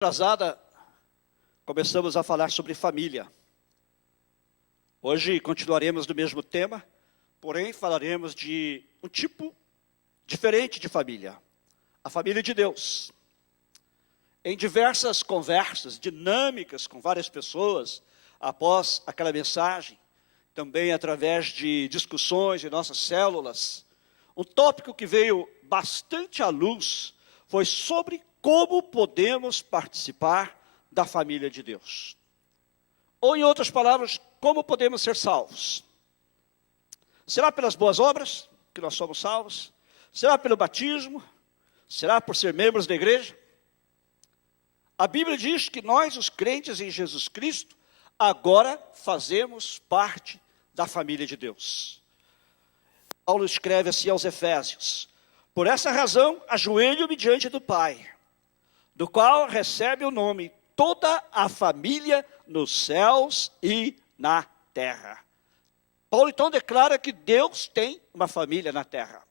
Atrasada, começamos a falar sobre família. Hoje continuaremos do mesmo tema, porém falaremos de um tipo diferente de família, a família de Deus. Em diversas conversas dinâmicas com várias pessoas, após aquela mensagem, também através de discussões em nossas células, um tópico que veio bastante à luz foi sobre como podemos participar da família de Deus. Ou, em outras palavras, como podemos ser salvos? Será pelas boas obras que nós somos salvos? Será pelo batismo? Será por ser membros da igreja? A Bíblia diz que nós, os crentes em Jesus Cristo, agora fazemos parte da família de Deus. Paulo escreve assim aos Efésios: por essa razão, ajoelho-me diante do Pai, do qual recebe o nome toda a família nos céus e na terra. Paulo então declara que Deus tem uma família na terra.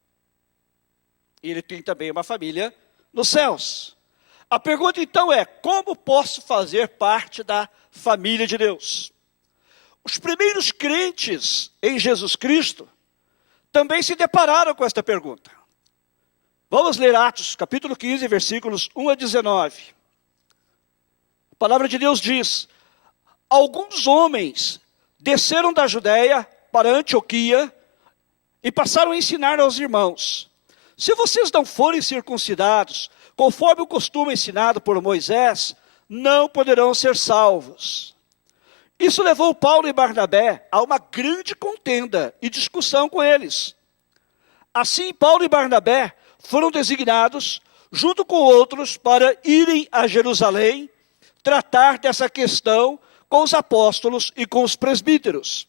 E ele tem também uma família nos céus. A pergunta então é: como posso fazer parte da família de Deus? Os primeiros crentes em Jesus Cristo também se depararam com esta pergunta. Vamos ler Atos, capítulo 15, versículos 1 a 19. A palavra de Deus diz: alguns homens desceram da Judéia para Antioquia e passaram a ensinar aos irmãos: se vocês não forem circuncidados, conforme o costume ensinado por Moisés, não poderão ser salvos. Isso levou Paulo e Barnabé a uma grande contenda e discussão com eles. Assim, Paulo e Barnabé foram designados, junto com outros, para irem a Jerusalém, tratar dessa questão com os apóstolos e com os presbíteros.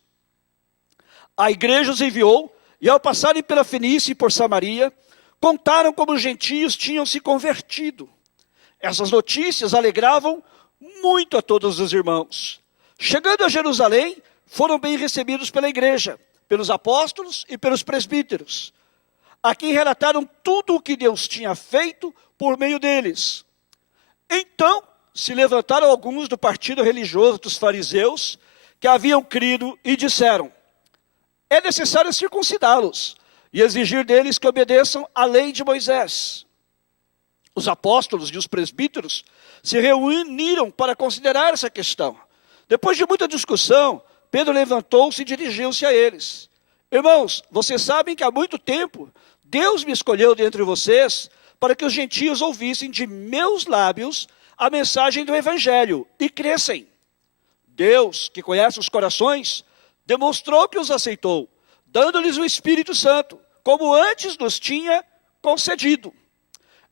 A igreja os enviou, e ao passarem pela Fenícia e por Samaria, contaram como os gentios tinham se convertido. Essas notícias alegravam muito a todos os irmãos. Chegando a Jerusalém, foram bem recebidos pela igreja, pelos apóstolos e pelos presbíteros. Aqui relataram tudo o que Deus tinha feito por meio deles. Então se levantaram alguns do partido religioso dos fariseus, que haviam crido, e disseram: é necessário circuncidá-los e exigir deles que obedeçam à lei de Moisés. Os apóstolos e os presbíteros se reuniram para considerar essa questão. Depois de muita discussão, Pedro levantou-se e dirigiu-se a eles: irmãos, vocês sabem que há muito tempo Deus me escolheu dentre vocês para que os gentios ouvissem de meus lábios a mensagem do Evangelho e crescem. Deus, que conhece os corações, demonstrou que os aceitou, dando-lhes o Espírito Santo, como antes nos tinha concedido.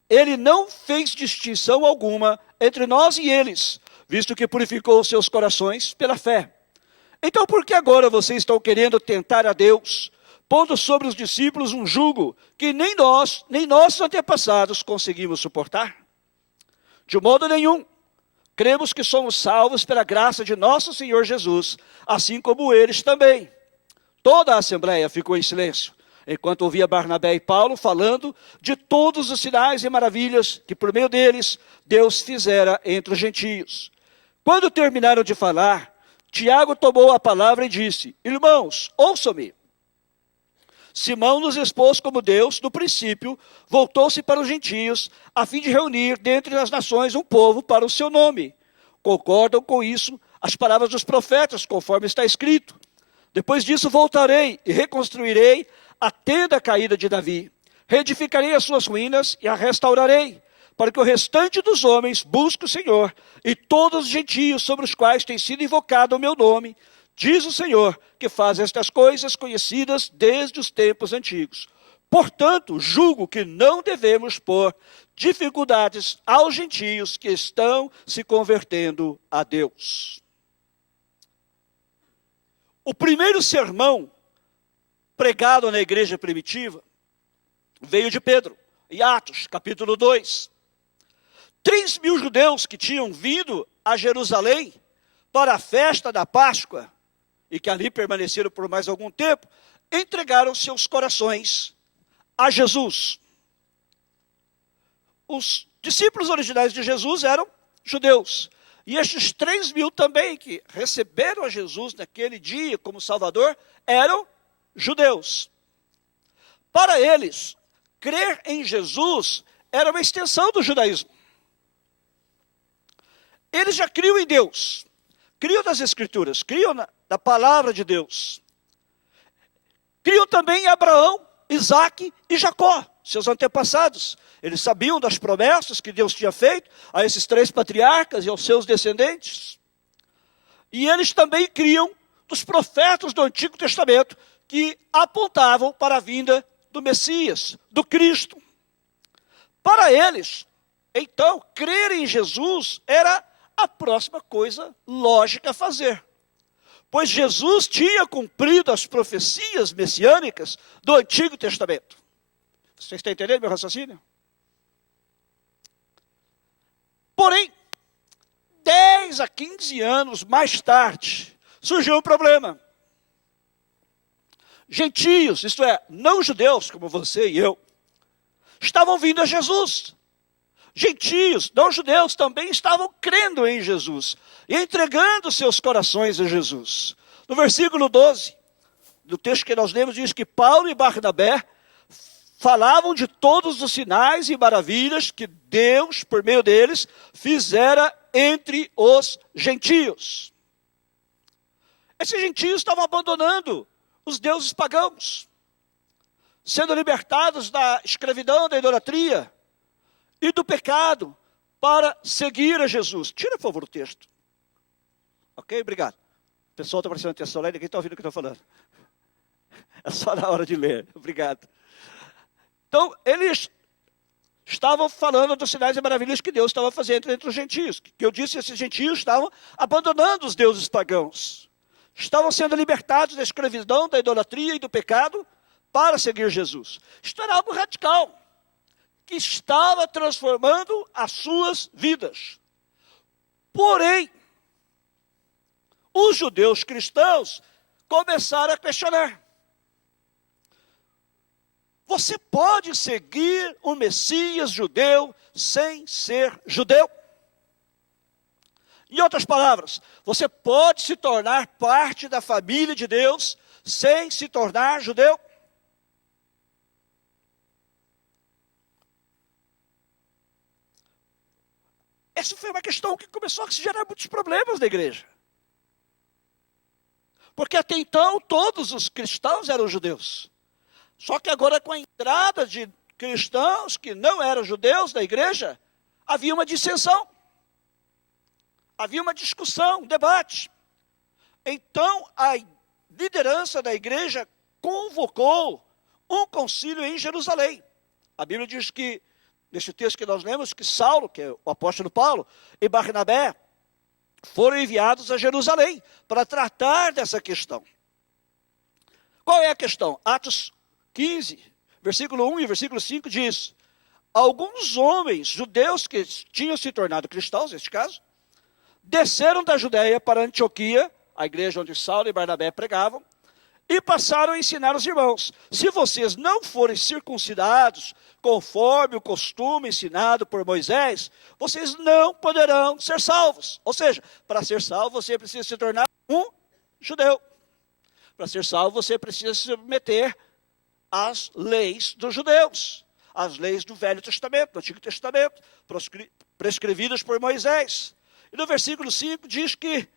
Ele não fez distinção alguma entre nós e eles, visto que purificou os seus corações pela fé. Então por que agora vocês estão querendo tentar a Deus, pondo sobre os discípulos um jugo que nem nós, nem nossos antepassados conseguimos suportar? De modo nenhum. Cremos que somos salvos pela graça de nosso Senhor Jesus, assim como eles também. Toda a assembleia ficou em silêncio, enquanto ouvia Barnabé e Paulo falando de todos os sinais e maravilhas que por meio deles Deus fizera entre os gentios. Quando terminaram de falar, Tiago tomou a palavra e disse: irmãos, ouçam-me. Simão nos expôs como Deus, no princípio, voltou-se para os gentios, a fim de reunir dentre as nações um povo para o seu nome. Concordam com isso as palavras dos profetas, conforme está escrito: depois disso voltarei e reconstruirei a tenda caída de Davi. Reedificarei as suas ruínas e a restaurarei, para que o restante dos homens busque o Senhor, e todos os gentios sobre os quais tem sido invocado o meu nome, diz o Senhor, que faz estas coisas conhecidas desde os tempos antigos. Portanto, julgo que não devemos pôr dificuldades aos gentios que estão se convertendo a Deus. O primeiro sermão pregado na igreja primitiva veio de Pedro, em Atos, capítulo 2. 3.000 judeus que tinham vindo a Jerusalém para a festa da Páscoa, e que ali permaneceram por mais algum tempo, entregaram seus corações a Jesus. Os discípulos originais de Jesus eram judeus. E estes 3.000 também, que receberam a Jesus naquele dia como Salvador, eram judeus. Para eles, crer em Jesus era uma extensão do judaísmo. Eles já criam em Deus, criam nas Escrituras, criam na palavra de Deus. Criam também em Abraão, Isaque e Jacó, seus antepassados. Eles sabiam das promessas que Deus tinha feito a esses 3 patriarcas e aos seus descendentes. E eles também criam dos profetas do Antigo Testamento que apontavam para a vinda do Messias, do Cristo. Para eles, então, crer em Jesus era a próxima coisa lógica a fazer. Pois Jesus tinha cumprido as profecias messiânicas do Antigo Testamento. Vocês estão entendendo meu raciocínio? Porém, 10 a 15 anos mais tarde, surgiu um problema. Gentios, isto é, não judeus como você e eu, estavam vindo a Jesus. Gentios, não judeus, também estavam crendo em Jesus e entregando seus corações a Jesus. No versículo 12, do texto que nós lemos, diz que Paulo e Barnabé falavam de todos os sinais e maravilhas que Deus, por meio deles, fizera entre os gentios. Esses gentios estavam abandonando os deuses pagãos, sendo libertados da escravidão, da idolatria e do pecado para seguir a Jesus. Tira, por favor, o texto. Ok? Obrigado. O pessoal está prestando atenção lá e ninguém está ouvindo o que eu estou falando. É só na hora de ler. Obrigado. Então, eles estavam falando dos sinais e maravilhas que Deus estava fazendo entre os gentios. Que eu disse, esses gentios estavam abandonando os deuses pagãos. Estavam sendo libertados da escravidão, da idolatria e do pecado para seguir Jesus. Isto era algo radical, que estava transformando as suas vidas. Porém, os judeus cristãos começaram a questionar. Você pode seguir o Messias judeu sem ser judeu? Em outras palavras, você pode se tornar parte da família de Deus sem se tornar judeu? Essa foi uma questão que começou a gerar muitos problemas na igreja. Porque até então todos os cristãos eram judeus. Só que agora, com a entrada de cristãos que não eram judeus na igreja, havia uma dissensão. Havia uma discussão, um debate. Então, a liderança da igreja convocou um concílio em Jerusalém. A Bíblia diz que, neste texto que nós lemos, que Saulo, que é o apóstolo Paulo, e Barnabé foram enviados a Jerusalém para tratar dessa questão. Qual é a questão? Atos 15, versículo 1 e versículo 5 diz: alguns homens judeus que tinham se tornado cristãos, neste caso, desceram da Judéia para Antioquia, a igreja onde Saulo e Barnabé pregavam, e passaram a ensinar os irmãos: se vocês não forem circuncidados conforme o costume ensinado por Moisés, vocês não poderão ser salvos. Ou seja, para ser salvo você precisa se tornar um judeu. Para ser salvo você precisa se submeter às leis dos judeus, às leis do Velho Testamento, do Antigo Testamento, prescrevidas por Moisés. E no versículo 5 diz que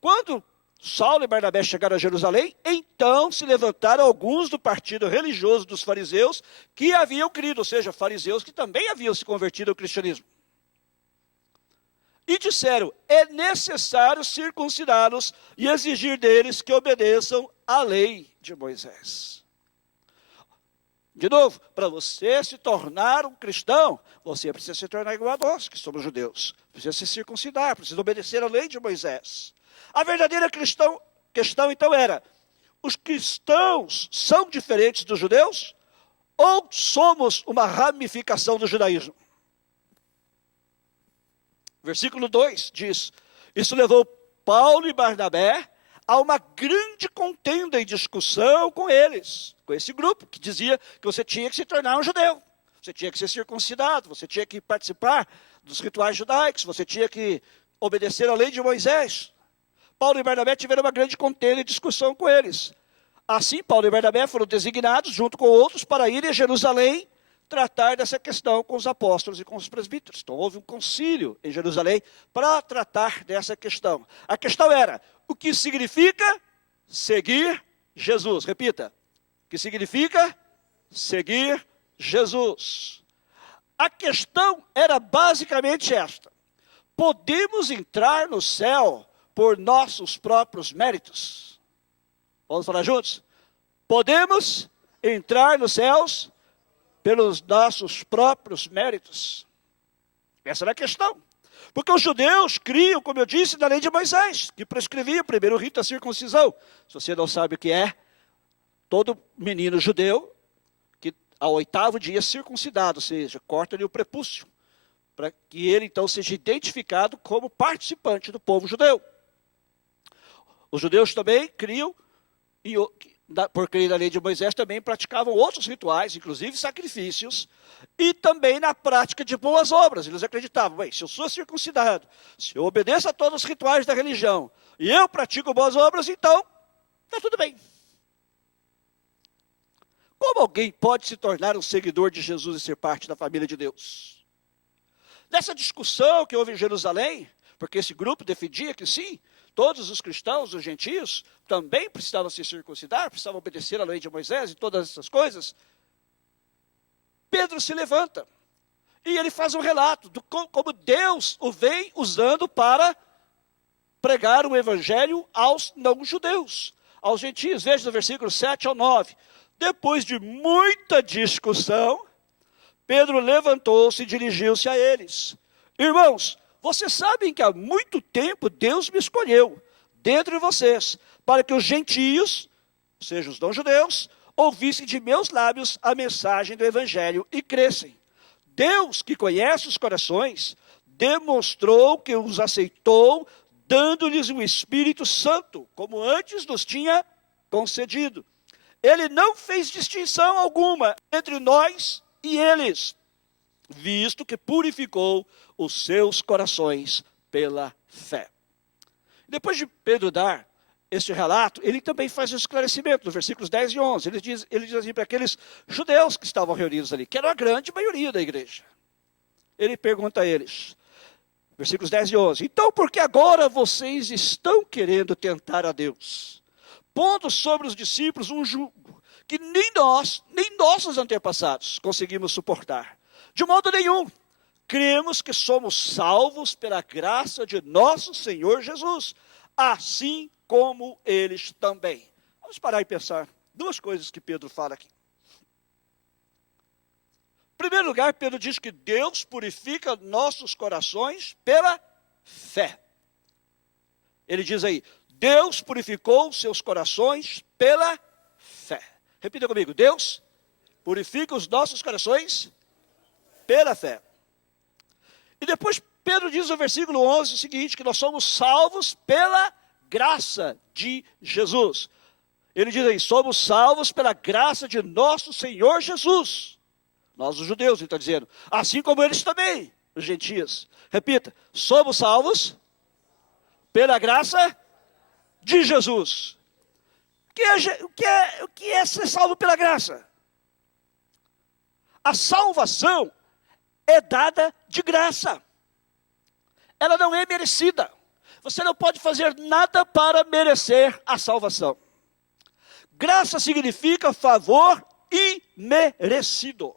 quando Saulo e Barnabé chegaram a Jerusalém, então se levantaram alguns do partido religioso dos fariseus que haviam crido, ou seja, fariseus que também haviam se convertido ao cristianismo. E disseram: é necessário circuncidá-los e exigir deles que obedeçam à lei de Moisés. De novo, para você se tornar um cristão, você precisa se tornar igual a nós, que somos judeus. Precisa se circuncidar, precisa obedecer à lei de Moisés. A verdadeira questão então era: os cristãos são diferentes dos judeus? Ou somos uma ramificação do judaísmo? Versículo 2 diz: isso levou Paulo e Barnabé a uma grande contenda e discussão com eles, com esse grupo que dizia que você tinha que se tornar um judeu. Você tinha que ser circuncidado, você tinha que participar dos rituais judaicos, você tinha que obedecer à lei de Moisés. Paulo e Barnabé tiveram uma grande contenda e discussão com eles. Assim, Paulo e Barnabé foram designados, junto com outros, para irem a Jerusalém tratar dessa questão com os apóstolos e com os presbíteros. Então, houve um concílio em Jerusalém para tratar dessa questão. A questão era, o que significa seguir Jesus? Repita, o que significa seguir Jesus? A questão era basicamente esta: podemos entrar no céu por nossos próprios méritos? Vamos falar juntos? Podemos entrar nos céus pelos nossos próprios méritos? Essa era a questão. Porque os judeus criam, como eu disse, na lei de Moisés, que prescrevia primeiro o rito da circuncisão. Se você não sabe o que é, todo menino judeu, que ao 8º dia é circuncidado, ou seja, corta-lhe o prepúcio, para que ele então seja identificado como participante do povo judeu. Os judeus também criam, por crer na lei de Moisés, também praticavam outros rituais, inclusive sacrifícios, e também na prática de boas obras. Eles acreditavam, bem, se eu sou circuncidado, se eu obedeço a todos os rituais da religião, e eu pratico boas obras, então, está tudo bem. Como alguém pode se tornar um seguidor de Jesus e ser parte da família de Deus? Nessa discussão que houve em Jerusalém, porque esse grupo defendia que sim, todos os cristãos, os gentios, também precisavam se circuncidar, precisavam obedecer à lei de Moisés e todas essas coisas. Pedro se levanta e ele faz um relato de como Deus o vem usando para pregar o evangelho aos não-judeus, aos gentios. Veja no versículo 7 ao 9. Depois de muita discussão, Pedro levantou-se e dirigiu-se a eles. Irmãos, vocês sabem que há muito tempo Deus me escolheu, dentre vocês, para que os gentios, ou seja, os não-judeus, ouvissem de meus lábios a mensagem do Evangelho e crescem. Deus, que conhece os corações, demonstrou que os aceitou, dando-lhes o Espírito Santo, como antes nos tinha concedido. Ele não fez distinção alguma entre nós e eles, visto que purificou os seus corações pela fé. Depois de Pedro dar este relato, ele também faz um esclarecimento, nos versículos 10 e 11. Ele diz assim para aqueles judeus que estavam reunidos ali, que era a grande maioria da igreja. Ele pergunta a eles, versículos 10 e 11, então por que agora vocês estão querendo tentar a Deus, pondo sobre os discípulos um jugo que nem nós, nem nossos antepassados conseguimos suportar? De modo nenhum. Cremos que somos salvos pela graça de nosso Senhor Jesus, assim como eles também. Vamos parar e pensar. Duas coisas que Pedro fala aqui. Em primeiro lugar, Pedro diz que Deus purifica nossos corações pela fé. Ele diz aí, Deus purificou seus corações pela fé. Repita comigo, Deus purifica os nossos corações pela fé. E depois Pedro diz no versículo 11 o seguinte, que nós somos salvos pela graça de Jesus. Ele diz aí, somos salvos pela graça de nosso Senhor Jesus. Nós os judeus, ele está dizendo. Assim como eles também, os gentios. Repita, somos salvos pela graça de Jesus. O que é ser salvo pela graça? A salvação é dada de graça. Ela não é merecida. Você não pode fazer nada para merecer a salvação. Graça significa favor imerecido.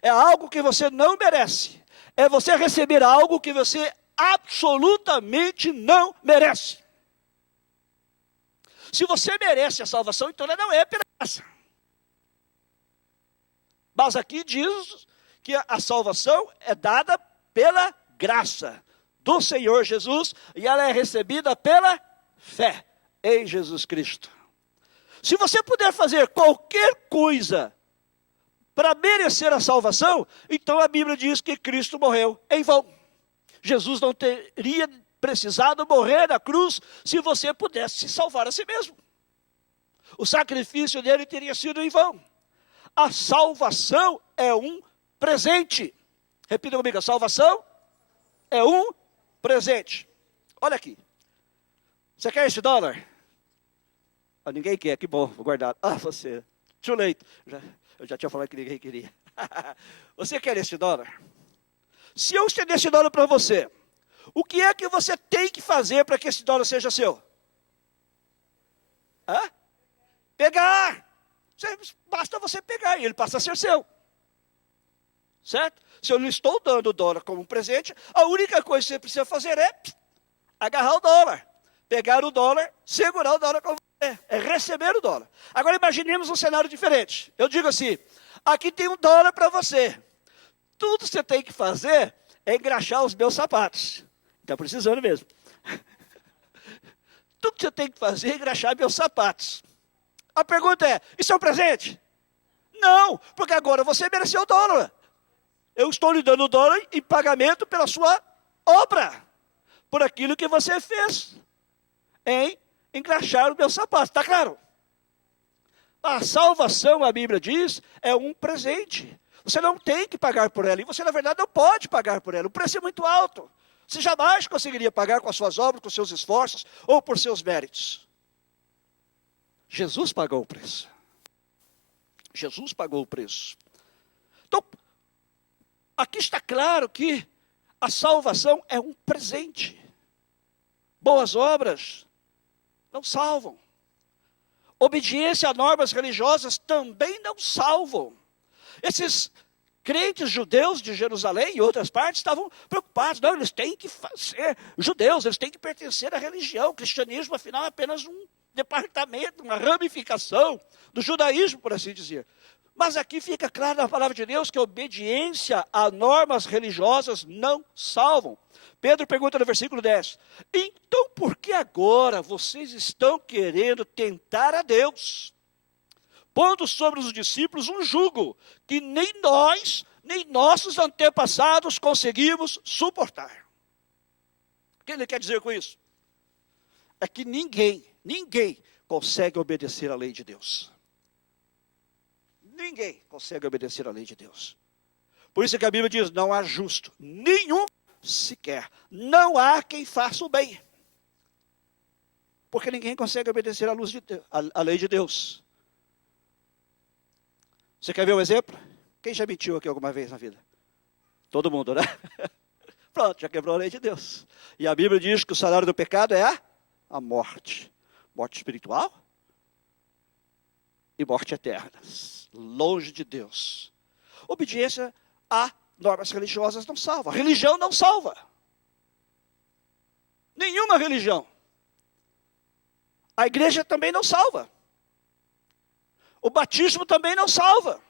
É algo que você não merece. É você receber algo que você absolutamente não merece. Se você merece a salvação, então ela não é pela graça. Mas aqui diz que a salvação é dada pela graça do Senhor Jesus e ela é recebida pela fé em Jesus Cristo. Se você puder fazer qualquer coisa para merecer a salvação, então a Bíblia diz que Cristo morreu em vão. Jesus não teria precisado morrer na cruz se você pudesse se salvar a si mesmo. O sacrifício dele teria sido em vão. A salvação é um presente. Repita comigo, a salvação é um presente. Olha aqui. Você quer esse dólar? Ah, ninguém quer, que bom, vou guardar. Ah, você. Too late. Eu já tinha falado que ninguém queria. Você quer esse dólar? Se eu estender esse dólar para você, o que é que você tem que fazer para que esse dólar seja seu? Hã? Pegar. Basta você pegar e ele passa a ser seu. Certo? Se eu não estou dando o dólar como um presente, a única coisa que você precisa fazer é agarrar o dólar. Pegar o dólar, segurar o dólar com você. É receber o dólar. Agora imaginemos um cenário diferente. Eu digo assim, aqui tem um dólar para você. Tudo que você tem que fazer é engraxar os meus sapatos. Está precisando mesmo. Tudo que você tem que fazer é engraxar meus sapatos. A pergunta é, isso é um presente? Não, porque agora você mereceu o dólar. Eu estou lhe dando o dólar em pagamento pela sua obra. Por aquilo que você fez. Em engraxar os meus sapatos. Está claro? A salvação, a Bíblia diz, é um presente. Você não tem que pagar por ela. E você, na verdade, não pode pagar por ela. O preço é muito alto. Você jamais conseguiria pagar com as suas obras, com os seus esforços ou por seus méritos. Jesus pagou o preço. Jesus pagou o preço. Então, aqui está claro que a salvação é um presente. Boas obras não salvam. Obediência a normas religiosas também não salvam. Esses crentes judeus de Jerusalém e outras partes estavam preocupados. Não, eles têm que ser judeus, eles têm que pertencer à religião. O cristianismo, afinal, é apenas um departamento, uma ramificação do judaísmo, por assim dizer. Mas aqui fica claro na palavra de Deus que a obediência a normas religiosas não salvam. Pedro pergunta no versículo 10, então por que agora vocês estão querendo tentar a Deus? Pondo sobre os discípulos um jugo que nem nós, nem nossos antepassados conseguimos suportar. O que ele quer dizer com isso? É que ninguém consegue obedecer à lei de Deus. Ninguém consegue obedecer à lei de Deus. Por isso que a Bíblia diz, não há justo, nenhum sequer. Não há quem faça o bem. Porque ninguém consegue obedecer à lei de Deus. Você quer ver um exemplo? Quem já mentiu aqui alguma vez na vida? Todo mundo, né? Pronto, já quebrou a lei de Deus. E a Bíblia diz que o salário do pecado é a morte. Morte espiritual e morte eterna. Longe de Deus. Obediência a normas religiosas não salva. A religião não salva. Nenhuma religião. A igreja também não salva. O batismo também não salva.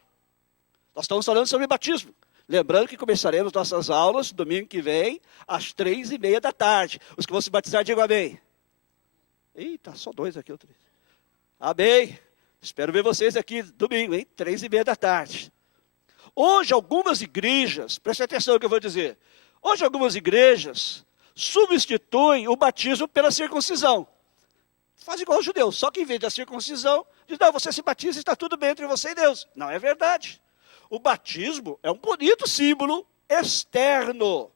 Nós estamos falando sobre batismo. Lembrando que começaremos nossas aulas domingo que vem, às 3:30 da tarde. Os que vão se batizar, digam amém. Eita, só 2 aqui. Amém. Espero ver vocês aqui domingo, hein? 3:30 da tarde. Hoje, algumas igrejas, preste atenção no que eu vou dizer. Hoje, algumas igrejas substituem o batismo pela circuncisão. Faz igual os judeus, só que em vez da circuncisão, diz, não, você se batiza e está tudo bem entre você e Deus. Não é verdade. O batismo é um bonito símbolo externo.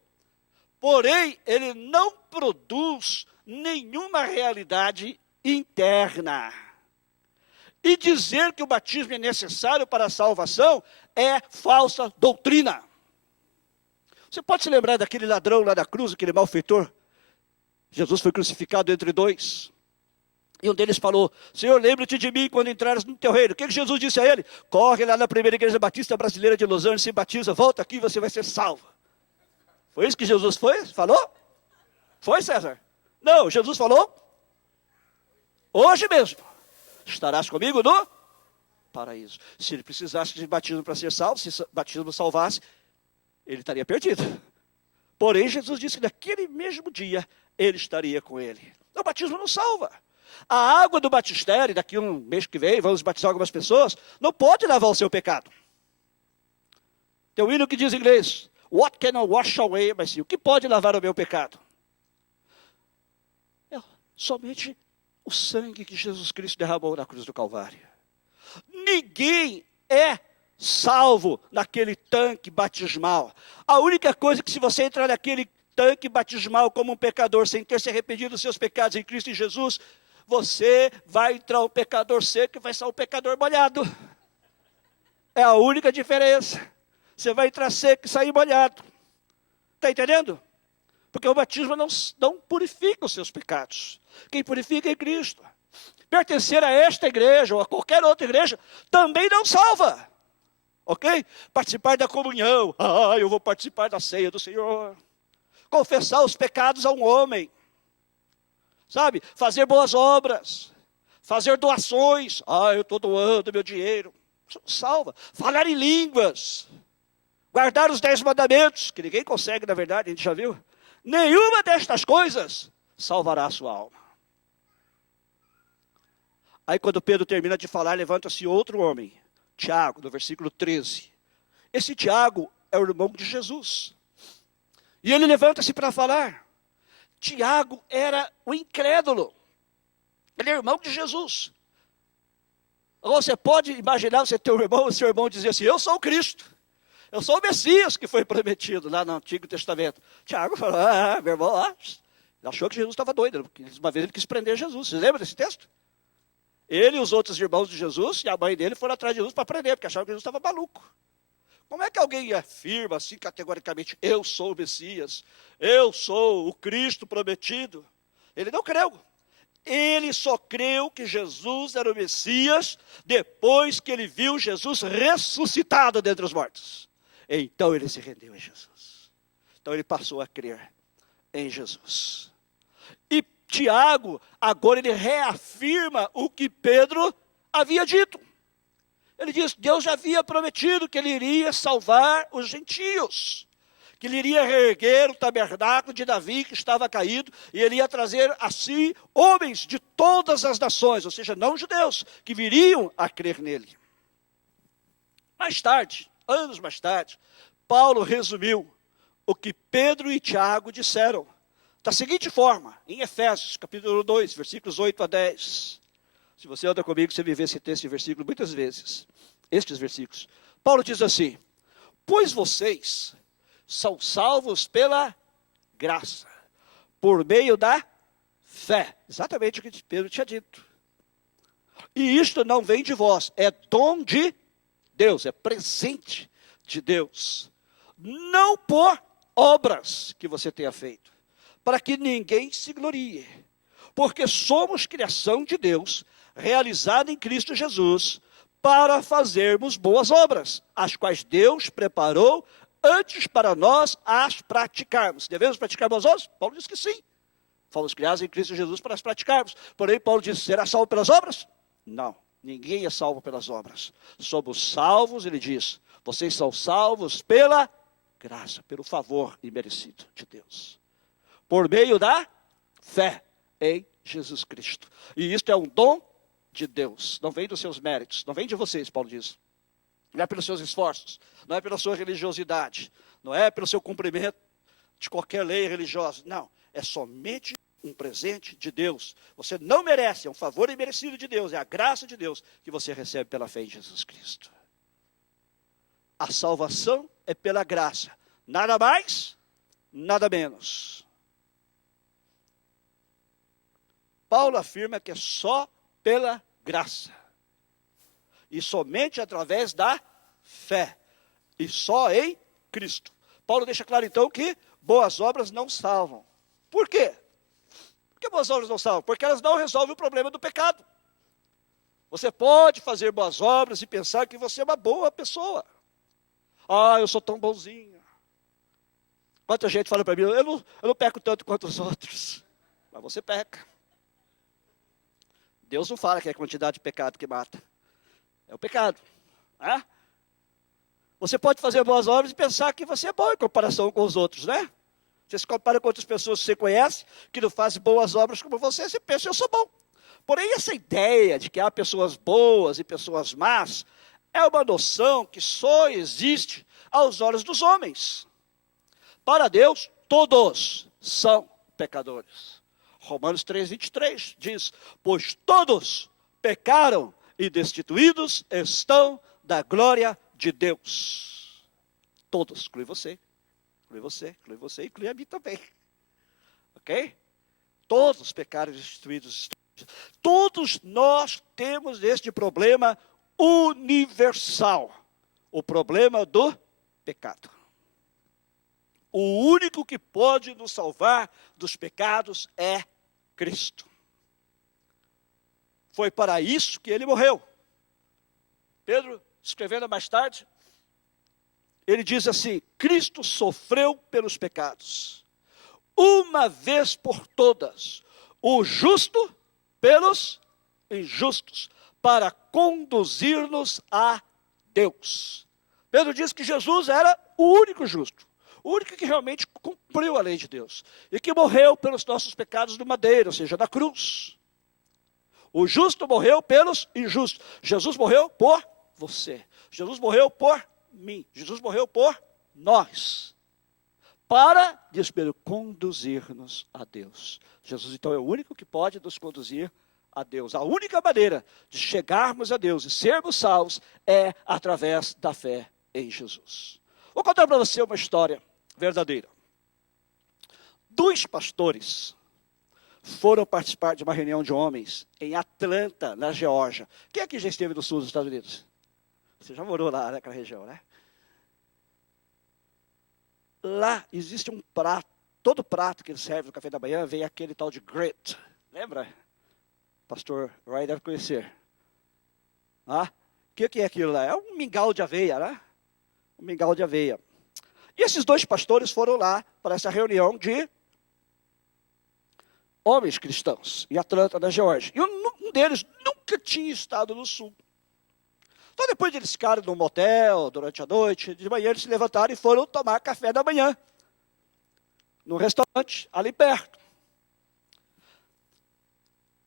Porém, ele não produz nenhuma realidade interna. E dizer que o batismo é necessário para a salvação é falsa doutrina. Você pode se lembrar daquele ladrão lá da cruz, aquele malfeitor? Jesus foi crucificado entre dois. E um deles falou, Senhor, lembre-te de mim quando entrares no teu reino. O que Jesus disse a ele? Corre lá na primeira igreja batista brasileira de Los Angeles, se batiza, volta aqui e você vai ser salvo. Foi isso que Jesus falou? Foi, César? Não, Jesus falou, hoje mesmo, estarás comigo no paraíso. Se ele precisasse de batismo para ser salvo, se batismo salvasse, ele estaria perdido. Porém, Jesus disse que naquele mesmo dia, ele estaria com ele. O batismo não salva. A água do batistério, daqui um mês que vem, vamos batizar algumas pessoas, não pode lavar o seu pecado. Tem um hino que diz em inglês, what can I wash away my sin? O que pode lavar o meu pecado? É somente o sangue que Jesus Cristo derramou na cruz do Calvário. Ninguém é salvo naquele tanque batismal. A única coisa que se você entrar naquele tanque batismal como um pecador, sem ter se arrependido dos seus pecados em Cristo e Jesus, você vai entrar um pecador seco e vai sair um pecador molhado. É a única diferença. Você vai entrar seco e sair molhado. Está entendendo? Porque o batismo não purifica os seus pecados. Quem purifica é Cristo. Pertencer a esta igreja ou a qualquer outra igreja também não salva. Ok? Participar da comunhão. Eu vou participar da ceia do Senhor. Confessar os pecados a um homem. Sabe? Fazer boas obras. Fazer doações. Eu estou doando meu dinheiro. Isso não salva. Falar em línguas. Guardar os 10 mandamentos, que ninguém consegue, na verdade, a gente já viu. Nenhuma destas coisas salvará a sua alma. Aí quando Pedro termina de falar, levanta-se outro homem, Tiago, no versículo 13. Esse Tiago é o irmão de Jesus. E ele levanta-se para falar. Tiago era o incrédulo. Ele é irmão de Jesus. Agora você pode imaginar você ter um irmão, o seu irmão dizer assim, eu sou o Cristo. Eu sou o Messias que foi prometido lá no Antigo Testamento. Tiago falou, meu irmão, ele achou que Jesus estava doido, porque uma vez ele quis prender Jesus. Vocês lembram desse texto? Ele e os outros irmãos de Jesus e a mãe dele foram atrás de Jesus para prender, porque achavam que Jesus estava maluco. Como é que alguém afirma assim categoricamente, eu sou o Messias, eu sou o Cristo prometido? Ele não creu. Ele só creu que Jesus era o Messias depois que ele viu Jesus ressuscitado dentre os mortos. Então ele se rendeu a Jesus. Então ele passou a crer em Jesus. E Tiago, agora ele reafirma o que Pedro havia dito. Ele diz, Deus já havia prometido que ele iria salvar os gentios. Que ele iria reerguer o tabernáculo de Davi que estava caído. E ele ia trazer a si homens de todas as nações, ou seja, não judeus, que viriam a crer nele. Mais tarde, anos mais tarde, Paulo resumiu o que Pedro e Tiago disseram. Da seguinte forma, em Efésios, capítulo 2, versículos 8 a 10. Se você anda comigo, você vai ver esse texto e versículo muitas vezes. Estes versículos. Paulo diz assim, pois vocês são salvos pela graça, por meio da fé. Exatamente o que Pedro tinha dito. E isto não vem de vós, é dom de Deus, é presente de Deus. Não por obras que você tenha feito, para que ninguém se glorie. Porque somos criação de Deus, realizada em Cristo Jesus, para fazermos boas obras, as quais Deus preparou antes para nós as praticarmos. Devemos praticar boas obras? Paulo diz que sim. Fomos criados em Cristo Jesus para as praticarmos. Porém, Paulo diz, será salvo pelas obras? Não, ninguém é salvo pelas obras. Somos salvos, ele diz, vocês são salvos pela graça, pelo favor imerecido de Deus. Por meio da fé em Jesus Cristo. E isto é um dom de Deus. Não vem dos seus méritos, não vem de vocês, Paulo diz. Não é pelos seus esforços, não é pela sua religiosidade, não é pelo seu cumprimento de qualquer lei religiosa. Não, é somente um presente de Deus. Você não merece, é um favor imerecido de Deus, é a graça de Deus que você recebe pela fé em Jesus Cristo. A salvação é pela graça, nada mais, nada menos. Paulo afirma que é só pela graça. E somente através da fé. E só em Cristo. Paulo deixa claro então que boas obras não salvam. Por quê? Por que boas obras não salvam? Porque elas não resolvem o problema do pecado. Você pode fazer boas obras e pensar que você é uma boa pessoa. Eu sou tão bonzinho. Quanta gente fala para mim, eu não peco tanto quanto os outros. Mas você peca. Deus não fala que é a quantidade de pecado que mata. É o pecado. Né? Você pode fazer boas obras e pensar que você é bom em comparação com os outros, né? Você se compara com outras pessoas que você conhece, que não fazem boas obras como você pensa, eu sou bom. Porém, essa ideia de que há pessoas boas e pessoas más, é uma noção que só existe aos olhos dos homens. Para Deus, todos são pecadores. Romanos 3:23 diz, pois todos pecaram e destituídos estão da glória de Deus. Todos, inclui você, inclui a mim também. Ok? Todos os pecados instituídos. Todos nós temos este problema universal. O problema do pecado. O único que pode nos salvar dos pecados é Cristo. Foi para isso que ele morreu. Pedro, escrevendo mais tarde, ele diz assim: Cristo sofreu pelos pecados, uma vez por todas, o justo pelos injustos, para conduzir-nos a Deus. Pedro diz que Jesus era o único justo, o único que realmente cumpriu a lei de Deus, e que morreu pelos nossos pecados no madeiro, ou seja, na cruz. O justo morreu pelos injustos. Jesus morreu por você. Jesus morreu por mim. Jesus morreu por nós. Para, diz Pedro, conduzir-nos a Deus. Jesus, então, é o único que pode nos conduzir a Deus. A única maneira de chegarmos a Deus e sermos salvos é através da fé em Jesus. Vou contar para você uma história verdadeira. 2 pastores foram participar de uma reunião de homens em Atlanta, na Geórgia. Quem aqui já esteve no sul dos Estados Unidos? Você já morou lá naquela região, né? Lá existe um prato, todo prato que eles servem no café da manhã vem aquele tal de grit. Lembra? Pastor Ray deve conhecer. O que é aquilo lá? É um mingau de aveia, né? Um mingau de aveia. E esses 2 pastores foram lá para essa reunião de homens cristãos, em Atlanta, na Geórgia. E um deles nunca tinha estado no sul. Então, depois de eles ficarem num motel, durante a noite, de manhã eles se levantaram e foram tomar café da manhã, num restaurante ali perto.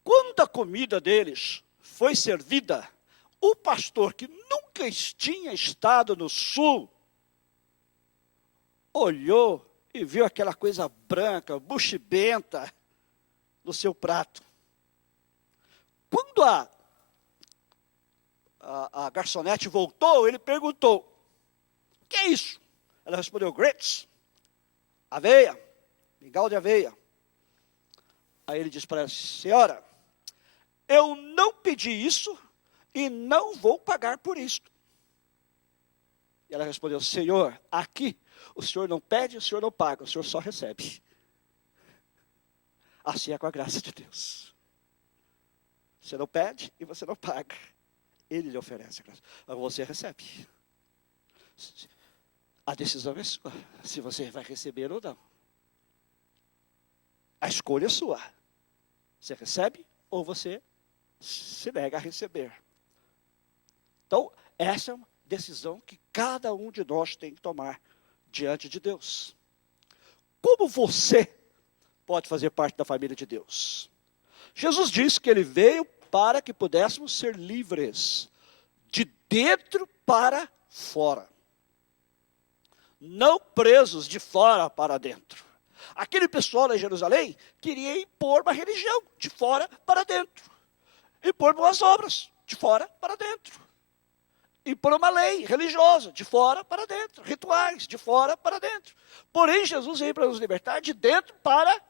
Quando a comida deles foi servida, o pastor, que nunca tinha estado no sul, olhou e viu aquela coisa branca, buchibenta, no seu prato. Quando a garçonete voltou, ele perguntou: o que é isso? Ela respondeu: grits, aveia, mingau de aveia. Aí ele disse para ela: senhora, eu não pedi isso e não vou pagar por isto. E ela respondeu: senhor, aqui o senhor não pede, o senhor não paga, o senhor só recebe. Assim é com a graça de Deus. Você não pede e você não paga. Ele lhe oferece a graça. Você recebe. A decisão é sua, se você vai receber ou não. A escolha é sua. Você recebe ou você se nega a receber. Então, essa é uma decisão que cada um de nós tem que tomar diante de Deus. Como você pode fazer parte da família de Deus? Jesus disse que ele veio para que pudéssemos ser livres, de dentro para fora. Não presos de fora para dentro. Aquele pessoal lá em Jerusalém queria impor uma religião de fora para dentro. Impor boas obras de fora para dentro. Impor uma lei religiosa de fora para dentro. Rituais de fora para dentro. Porém, Jesus veio para nos libertar de dentro para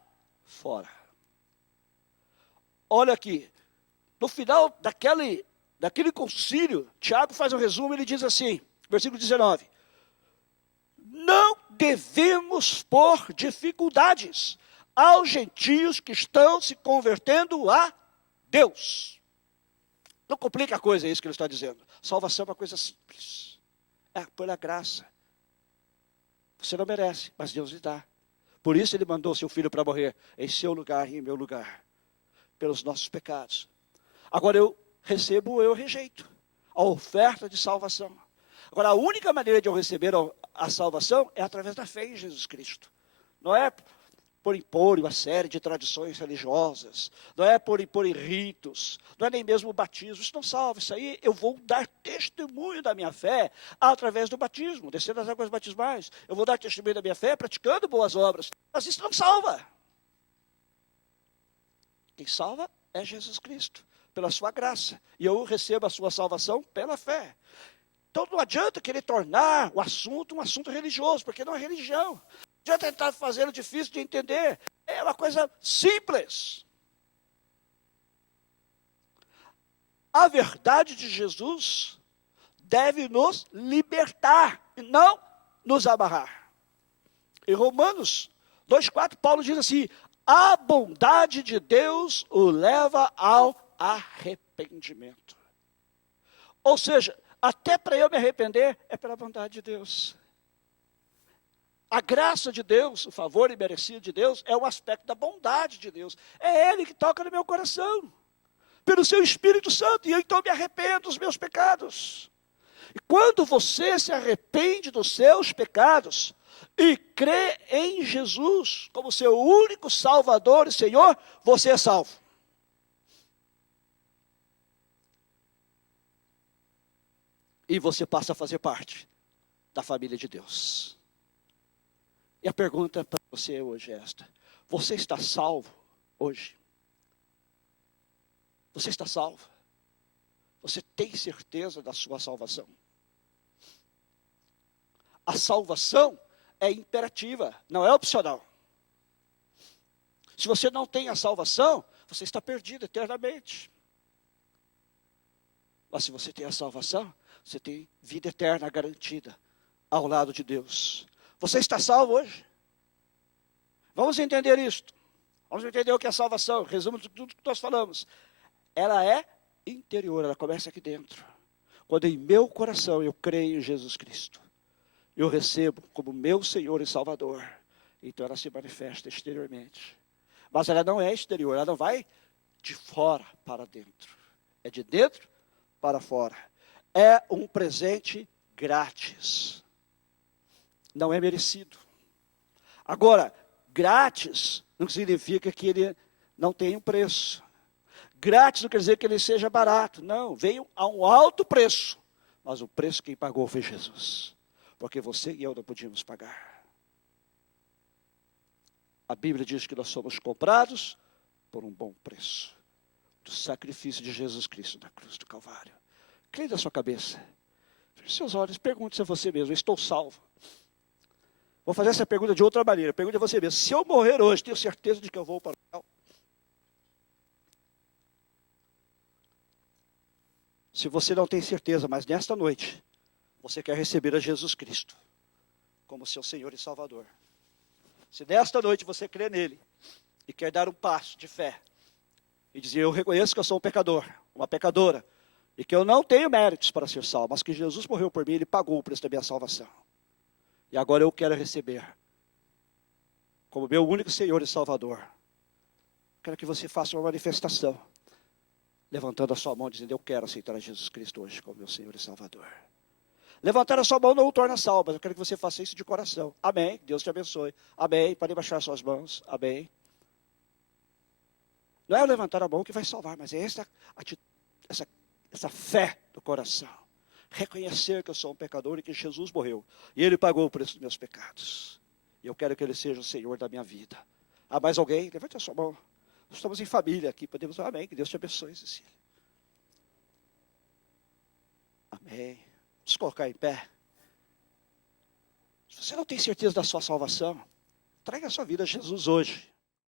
fora. Olha aqui, no final daquele concílio, Tiago faz um resumo, ele diz assim, versículo 19: não devemos pôr dificuldades aos gentios que estão se convertendo a Deus. Não complica a coisa, é isso que ele está dizendo. Salvação é uma coisa simples. É pela graça. Você não merece, mas Deus lhe dá. Por isso ele mandou seu filho para morrer em seu lugar e em meu lugar, pelos nossos pecados. Agora eu recebo ou eu rejeito a oferta de salvação. Agora a única maneira de eu receber a salvação é através da fé em Jesus Cristo. Não é por impor uma série de tradições religiosas, não é por impor em ritos, não é nem mesmo o batismo. Isso não salva, isso aí eu vou dar testemunho da minha fé através do batismo, descendo as águas batismais. Eu vou dar testemunho da minha fé praticando boas obras, mas isso não salva. Quem salva é Jesus Cristo, pela sua graça, e eu recebo a sua salvação pela fé. Então não adianta querer tornar o assunto um assunto religioso, porque não é religião. Não adianta tentar fazê-lo difícil de entender. É uma coisa simples. A verdade de Jesus deve nos libertar e não nos amarrar. Em Romanos 2,4, Paulo diz assim: a bondade de Deus o leva ao arrependimento. Ou seja, até para eu me arrepender, é pela bondade de Deus. A graça de Deus, o favor imerecido de Deus, é um aspecto da bondade de Deus. É Ele que toca no meu coração, pelo seu Espírito Santo, e eu então me arrependo dos meus pecados. E quando você se arrepende dos seus pecados e crê em Jesus como seu único Salvador e Senhor, você é salvo. E você passa a fazer parte da família de Deus. E a pergunta para você hoje é esta: você está salvo hoje? Você está salvo? Você tem certeza da sua salvação? A salvação é imperativa, não é opcional. Se você não tem a salvação, você está perdido eternamente. Mas se você tem a salvação, você tem vida eterna garantida ao lado de Deus. Você está salvo hoje? Vamos entender isto. Vamos entender o que é salvação. Resumo de tudo que nós falamos. Ela é interior, ela começa aqui dentro. Quando em meu coração eu creio em Jesus Cristo, eu recebo como meu Senhor e Salvador, então ela se manifesta exteriormente. Mas ela não é exterior, ela não vai de fora para dentro. É de dentro para fora. É um presente grátis. Não é merecido. Agora, grátis não significa que ele não tenha um preço. Grátis não quer dizer que ele seja barato. Não, veio a um alto preço. Mas o preço quem pagou foi Jesus. Porque você e eu não podíamos pagar. A Bíblia diz que nós somos comprados por um bom preço. Do sacrifício de Jesus Cristo na cruz do Calvário. Creia na sua cabeça. Feche seus olhos, pergunte-se a você mesmo: estou salvo? Vou fazer essa pergunta de outra maneira. Pergunte a você mesmo: se eu morrer hoje, tenho certeza de que eu vou para o céu? Se você não tem certeza, mas nesta noite, você quer receber a Jesus Cristo como seu Senhor e Salvador. Se nesta noite você crê nele e quer dar um passo de fé e dizer: eu reconheço que eu sou um pecador, uma pecadora, e que eu não tenho méritos para ser salvo, mas que Jesus morreu por mim, ele pagou o preço da minha salvação. E agora eu quero receber como meu único Senhor e Salvador. Quero que você faça uma manifestação, levantando a sua mão, dizendo: eu quero aceitar a Jesus Cristo hoje como meu Senhor e Salvador. Levantar a sua mão não o torna salvo, mas eu quero que você faça isso de coração. Amém. Deus te abençoe. Amém. Pode baixar suas mãos. Amém. Não é o levantar a mão que vai salvar, mas é essa fé do coração. Reconhecer que eu sou um pecador e que Jesus morreu. E Ele pagou o preço dos meus pecados. E eu quero que Ele seja o Senhor da minha vida. Há mais alguém? Levante a sua mão. Nós estamos em família aqui. Podemos falar amém. Que Deus te abençoe, Cecília. Amém. Vamos colocar em pé. Se você não tem certeza da sua salvação, entregue a sua vida a Jesus hoje.